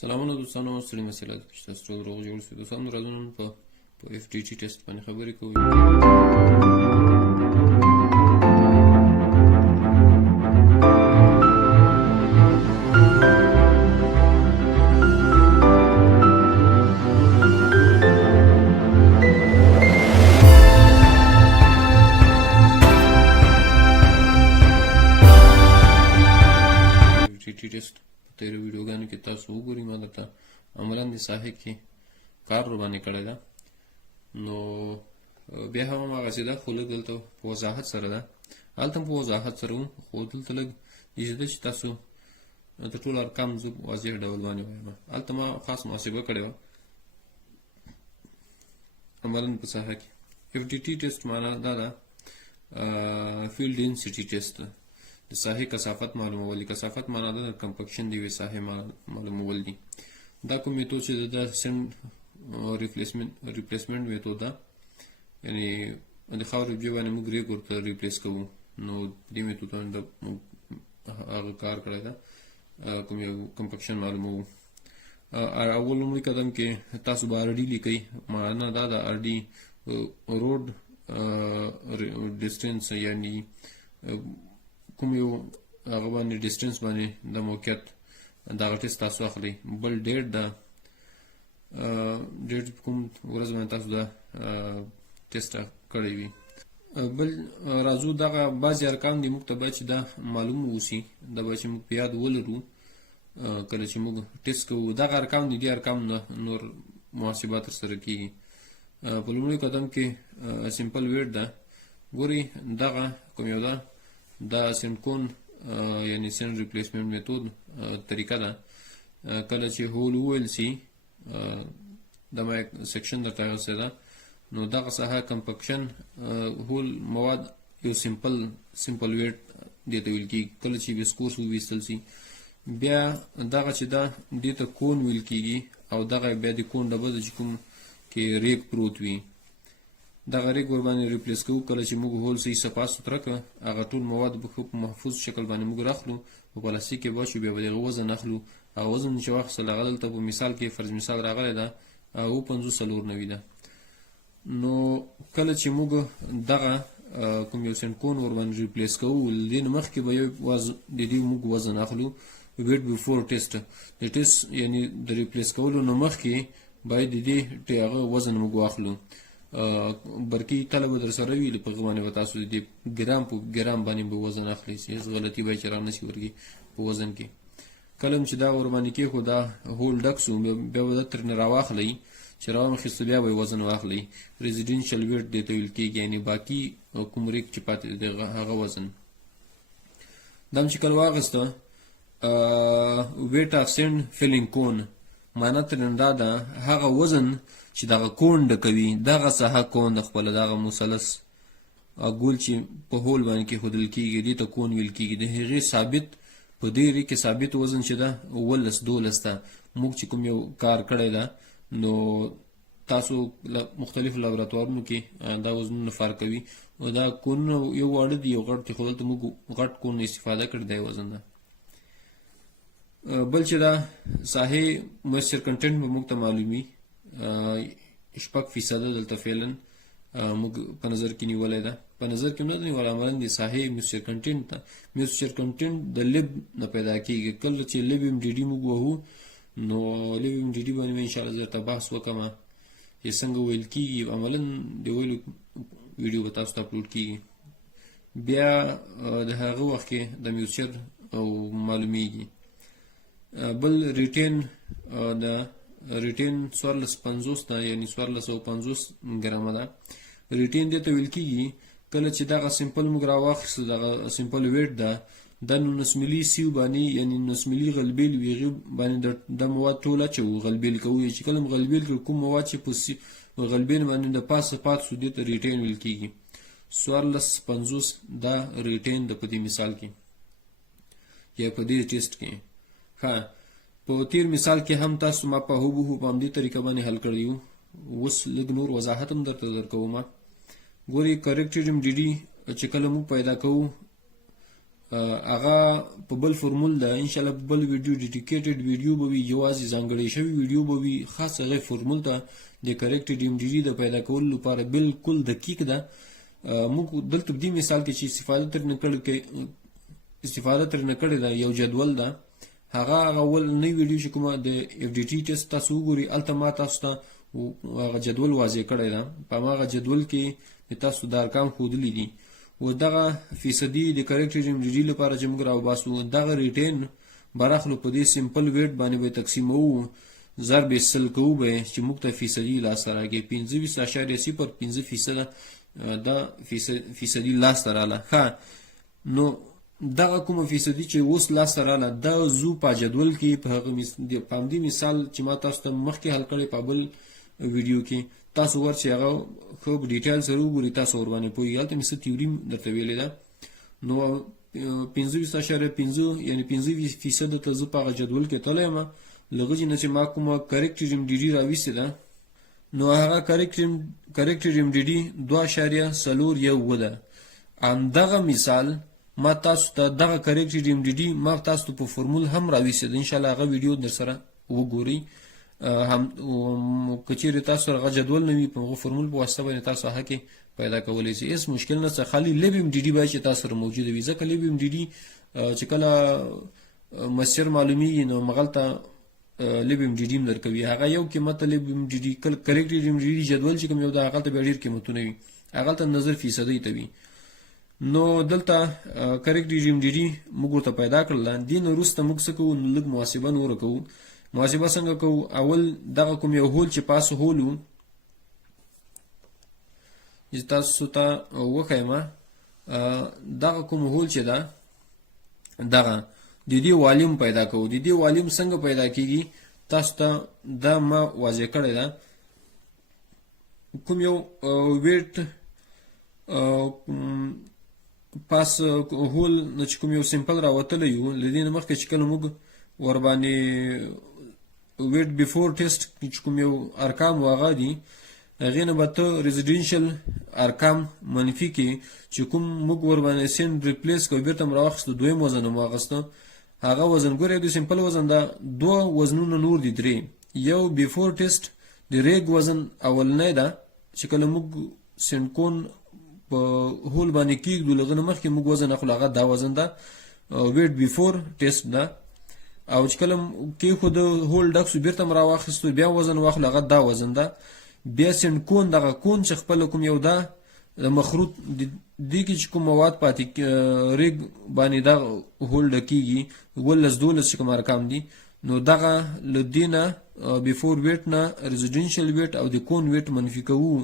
سلامونه دوستانو، ستړي مسئله ده چې تاسو ټول روغ جوړ شئ. دوستانو راځو نن په FDT ټیسټ باندې خبرې کوو. FDT ټیسټ تیرو ویډیوګانو کې تاسو وګورئ، ما درته عملاً د ساحې کې کار ورباندې کړی ده. نو بیا هم هماغسې ده، خو لږ دلته په وضاحت سره ده. هلته هم په وضاحت سره وم، خو دلته لږ داسې ده چې تاسو د ټول ارقام زه واضح ډول باندې وایم. هلته ما خاص محاسبه کړې وه عملاً په ساحه کې. FDT ټیسټ معنا دا ده فیلډ ډینسټي ټیسټ ده، د ساحې کثافت معلومول دي. کثافت معنا ده د کمپکشن د یوې ساحې معلومول دي. دا کوم میتود چې د سند ریپلیسمنټ میتود ده، یعنی د خاورې په ځای باندې موږ ریګ ورته ریپلیس کوو. نو دې میتود باندې موږ هغه کار کړی ده، کوم یو کمپکشن معلوموو. اول لومړي قدم کې تاسو به RD لیکئ. معنا دا ده RD روډ ډسټنس، یعنی کوم یو هغه باندې ډسټنس باندې د موقعیت دغه ټیسټ تاسو اخلئ. بل ډیټ ده، ډیټ کوم ورځ باندې تاسو دا ټیسټ کړی وي. بل راځو دغه بعضې ارقام دي موږ ته باید چې دا معلوم اوسي، دا باید چې موږ په یاد ولرو کله چې موږ ټیسټ کوو. دغه ارقام دي، دې ارقام نه نور محاسبات ترسره کېږي. په لومړي قدم کې سمپل ویټ ده. ګورئ دغه کوم یو ده، دا سینکون یعنی سند ریپلیسمنټ میتود طریقه ده. کله چې هول وویل سي، دا ما سیکشن درته اخیستی ده، نو دغه ساحه کمپکشن هول مواد یو سمپل ویټ دې ته ویل کېږي. کله چې ویسکوس وویستل سي، بیا دغه چې ده دې ته کون ویل کېږي، او دغه بیا د کون ډبه ده چې کوم کې ریګ پروت وي، دغه ریګ ورباندې ریپلیس کوو. کله چې موږ هول صحیح صفا سوتره کړه، هغه ټول مواد به په محفوظ شکل باندې موږ راخلو، په پلاستیک کې واچو، بیا به د هغه وزن اخلو. هغه وزن چې واخیستل هغه دلته په مثال کې فرض مثال راغلی ده 50 ده. نو کله چې موږ دغه کوم یو سینکون ورباندې ریپلیس کوو، دې نه مخکې به یو د دې موږ وزن اخلو. ویټ بیفور ټیسټ، د ټیسټ یعنی د ریپلیس کولو نه مخکې باید د دې هغه وزن موږ واخلو. برقي تله به در سره وي، په هغه باندې به تاسو د ګرام په ګرام باندې به وزن اخلئ، هېڅ غلطي به چې رانشي ورکړي په وزن کې. کله چې دا ورباندې کېښود، دا هول ډک سو، بیا به دا ترېنه راواخلئ. چې راواخیستو بیا به یې وزن واخلئ. ریزیډنشل ویټ دې ته ویل کېږي، یعنې باقي کوم ریګ چې پاتې دی هغه وزن. دا هم چې کله واخیسته، ویټ آف سینډ فیلینګ کون، معنا ترېنه دا ده هغه وزن چې دغه کون ډکوي، دغه ساحه کون د خپله دغه مثلث ګول چې په هول باندې کېښودل کېږي، دې ته کون ویل کېږي. د هغې ثابت په دې ریګ کې ثابت وزن چې ده 12 ده. موږ چې کوم یو کار کړی ده، نو تاسو مختلفو لابراتوارونو کې دا وزنونه فرق کوي. دا کونونه یو واړه دي، یو غټ دي، خو دلته موږ غټ کون استفاده کړې دی وزن ده. بل چې دا ساحې مویسچر کنټینټ به موږ ته معلومي، 6% دلته فعلا موږ په نظر کې نیولی ده. په نظر کې نه ده نیولی، عملاً د ساحې مویسچر کنټینټ ده. مویسچر کنټینټ د لب نه پیدا کېږي. کله چې لب MDD موږ وهو، نو لب MDD باندې به انشاءالله زه درته بحث وکړم چې څنګه ویل کېږي. عملاً د ویلو ویډیو به تاسو ته اپلوډ کېږي. بیا د هغه وخت کې د مویسچر او معلومیږي. بل ریټین د ریټین 1450 ده، یعنی 1450 ګرامه ده. ریټین دې ته ویل کېږي کله چې دغه سمپل موږ راواخیستو، دغه سمپل ویټ ده، دا 19 ملي سیو باندې، یعنی 19 ملي غلبیل وي، هغې باندې د مواد ټول اچوو، غلبیل کوو. چې کله م غلبیل کړو، کوم مواد چې په غلبیل باندې د پاسه پات سو، دې ته ریټین ویل کېږي. 1450 دا ریټین ده په دې مثال کې یا په دې ټیسټ کې. ښه، په تیر مثال کې هم تاسو ما په هوبهو په همدې طریقه باندې حل کړی وو. اوس لږ نور وضاحت هم درته درکوم. ګورئ کریکټډ MDD چې کله موږ پیدا کوو، هغه په بل فورمول ده، ان شاء الله بل ویډیو ډیډیکیټډ ویډیو به وي، یوازې ځانګړی شوی ویډیو به وي خاص هغه فورمول ته د کریکټډ ام ډي ډي د پیدا کولو لپاره بالکل دقیق ده. موږ دلته په دې مثال کې چې استفاده ترې کړې ده یو جدول ده، هغه اول نوی ویډیو چې کومه د اف ډي ټي ټیسټ تاسو وګورئ، هلته ما تاسو ته هغه جدول واضح کړی ده. په هماغه جدول کې تاسو د ارقام ښودلي دي و دغه فیصدي د کریکټډ ام ډي ډي لپاره چې موږ راوباسو دغه ریټین براخلو په دې سمپل ویټ باندې به تقسیموو ضرب 100 کوو به چې موږ ته فیصدي لاسته راکړي 25.05% دا فیصدي لاسته راغله. ښه نو دغه کومه فیصدي چې اوس لاسته راغله دا زو په جدول کې په همدې مثال چې ما تاسو ته مخکې حل کړی په بل ویډیو کې تاسو ورچې هغه خوب ډیټیل سره وګورئ، تاسو ور باندې پوهیږئ. هلته مې څه تیوري درته ویلې ده. نو 25.5 یعنی 50% ته زه په هغه جدول کې تللی یم، له هغې نه چې ما کومه کریکټډ ام ډي ډي راویستې ده نو هغه کریکټډ ام ډي ډي 2.41 ده. همدغه مثال ما تاسو ته دغه کریکټډ ام ډي ډي ما تاسو ته په فورمول هم راویستې ده، انشاءالله هغه ویډیو در سره وګورئ. هم کچېرې تاسو هغه جدول نه وي په هغه فورمول په واسطه باندې تاسو هغه کې پیدا کولی شئ، هېڅ مشکل نشته. خالي لیب ام ډي ډي باید چې تاسو سره موجوده وي، ځکه لیب ام ډي ډي چې کله مسیر معلومیږي نو مغلته لیب ام ډي ډي هم درکوي، هغه یو قیمت لیب ام ډي ډي کریکټډ ام ډي ډي جدول چې کوم یو ده هغلته بیا ډېر قیمتونه وي، هغلته نظر فیصدۍ ته وي. نو دلته کریکټډ ام ډي ډي موږ ورته پیدا کړله. دې نه وروسته موږ څه کوو نو لږ محاسبه نوره کوو. محاسبه څنګه کوو؟ اول دغه کوم یو هول چې پاس هول و چې تاسو ته وښیم، دغه کوم هول چې ده دغه د دې والیوم پیدا کوو. د دې والیوم څنګه پیدا کیږي تاسو ته دا ما واضح کړی ده. کوم یو ویټ پاس هول نه چې کوم یو سمپل راوتلی یو، له دې نه مخکې چې کله موږ ورباندې ویټ بیفور ټیسټ چې کوم یو ارقام واغه دي هغې نه به ته ریزیډنشل ارقام منفي کې چې کوم موږ ورباندې سین ریپلیس کوو بیرته م راواخیستو دویم وزن مو اخیسته، هغه وزن ګورئ د سمپل وزن دا دوه وزنونه نور دي درې. یو بیفور ټیسټ د ریګ وزن اولنی ده چې کله موږ سینکون په هول باندې کېږدو له هغه نه مخکې موږ وزن اخلو هغه دا وزن ده ویټ بیفور ټیسټ ده. او چې کله کېښود هول ډک سو بیرته م راواخیستو بیا وزن واخلو هغه دا وزن ده. بیا سینکون دغه کون چې خپله کوم یو ده مخروط دې کې چې کوم مواد پاتې ریګ باندې دا هول ډکېږي 11-12 چې کوم ارقام دي نو دغه له دې نه بیفور ویټ نه ریزیډنشل ویټ او د کون ویټ منفي کوو،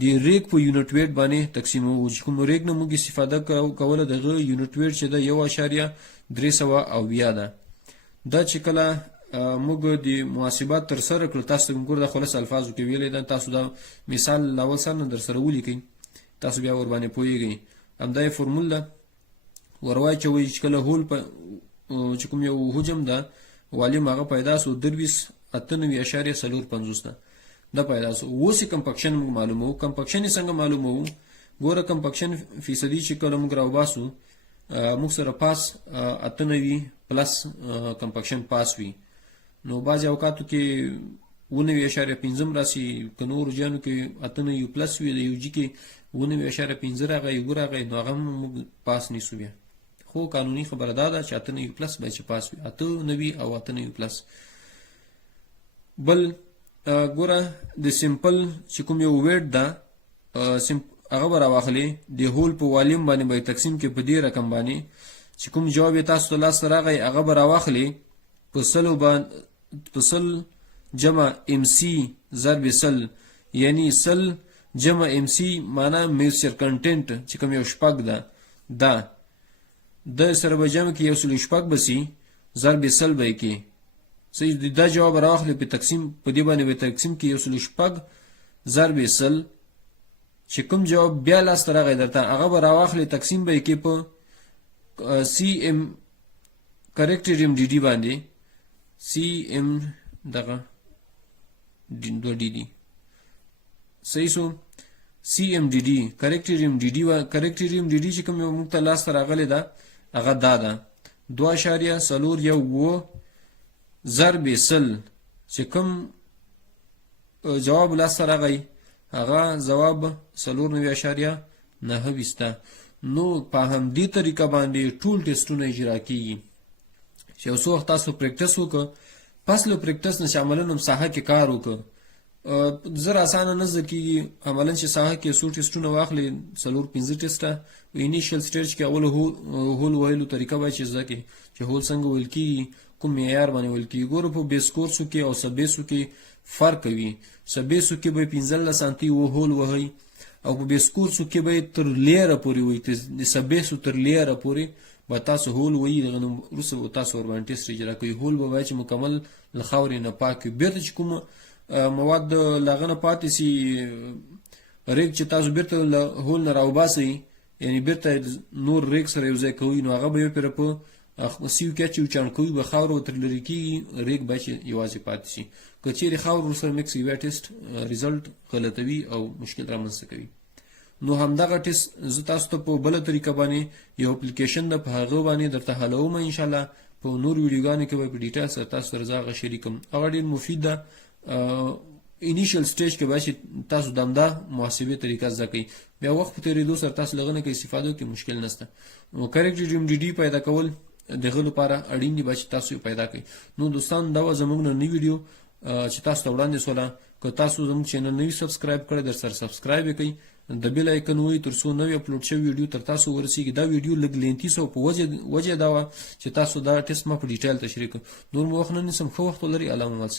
د ریګ په یونټ ویټ باندې تقسیموو چې کوم ریګ نه موږ استفاده کوله دغه یونټ ویټ چې ده 1.320 ده. دا چې کله موږ د محاسبات تر سره کړو تاسو ته ګور د خلاص الفاظو کې ویلې ده، تاسو دا مثال لاول سره نه در سره ولیکئ، تاسو بیا ور باندې پوهیږئ. همدا یې فورمول ده ورواچوئ چې کله هول په چې کوم یو حجم ده والیم هغه پیدا سو 28.450 ده دا پیدا سو. اوس یې کمپکشن موږ معلوموو. کمپکشن یې څنګه معلوموو؟ ګوره کمپکشن فیصدي چې کله موږ راوباسو موږ سره پاس 98 پلس کمپکشن پاس وي، نو بعضې اوقاتو کې 19.5 راسي، که نورو جانو کې 98 پلس وي، د یو جي کې 19.5 راغی یو راغی نو هغه موږ پاس نیسو. بیا خو قانوني خبره دا ده چې 98 پلس باید چې پاس وي، 98 او 98 پلس. بل ګوره د سمپل چې کوم یو ویټ ده هغه به راواخلې د هول په والیم باندې به تقسیم کې په دې رقم باندې چې کوم جواب یې تاسو ته لاسته راغی هغه به راواخلې په 100 جمع ام سی ضرب 100 یعنی 100 جمع ام سی معنا میکسچر کنټینټ چې کوم یو شپږ ده دا د سره به جمع کې 106 بسی ضرب 100 به کې صحیح دا جواب راواخلې په تقسیم په دې باندې به تقسیم کې 106 ضرب 100 چې کوم جواب بیا لاسته راغی درته هغه به راواخلې تقسیم به کې په سی ام کریکټډ ام ډي ډي باندې سی ام دغه دو ډي ډي صحیح سو سی ام ډي ډي کریکټډ ام ډي ډي چې کوم یو موږ ته لاسته راغلی ده هغه دا ده 2.417 ضرب 100 چې کوم جواب لاسته راغی هغه جواب 4.9 نو په همدې طریقه باندې ټول ټیسټونه اجرا کیږي چې اوس وخت تاسو پریکټس وکړه پس له پریکټس نه عملاً هم ساحه کې کار وکړه زر اسانه نه ځکه عملاً چې ساحه کې سو ټیسټونه واخلي 4-5 ټیسټه انیشل سټیج کې اول هول ویلو طریقه به چې ځکه چې هول څنګه ویل کی کوم معیار باندې ویل کی ګورو په بیس کورسو کې او سب بیسو کې فرق وي سب بیسو کې به 15 سانتي و هول وهي او په بیس کورسو کې به تر لیره پورې وي د سب بیسو تر لیره پورې به تاسو هول وي دغه روسو تاسو ور باندې ټیسټ اجرا کوي هول به چې مکمل لخاوري نه پاک بیرته چې کوم مواد لاغنه پاتې سي ریک چې تاسو بیرته هول نه راوباسي یعنی بیرته نور ریک سره یو ځای کوي نو هغه به پر په سیو کې چې چان کوي به خاور تر لری کی ریک به یوازې پاتې شي که چیرې خاور سره مکس یو ټیسټ ریزلټ غلطوي او مشکل رامنځته کوي نو همدغه ټیسټ زه تاسو ته په بل طریقه باندې یو اپلیکیشن د په هغه باندې درته حلوم ان شاء الله په نور ویډیوګانو کې به په ډیټیل سره تاسو سره زغه شریکم هغه ډیر مفید ده انیشل سټیج کې به تاسو دمدا محاسبه طریقه ځکې بیا وخت په تیریدو سره تاسو لغنه کې استفاده کې مشکل نشته نو کریکټ ډیم ډي ډي پیدا کول دغه لپاره اړین دي چې تاسو پیدا کړئ نو دوستان دا زموږ نوی ویډیو چې تاسو ته وړاندې سوله که تاسو زموږ چینل نوی سبسکرایب کړئ در سره سبسکرایب کړئ د بیل آیکن وای تر څو نوې اپلوډ شوی ویډیو تر تاسو ورسیږي دا ویډیو لګ لینتی سو په وجه دا چې تاسو دا ټیسټ ما په ډیټیل تشریح کړ نور مو وخت نه نسم خو وخت لري علامه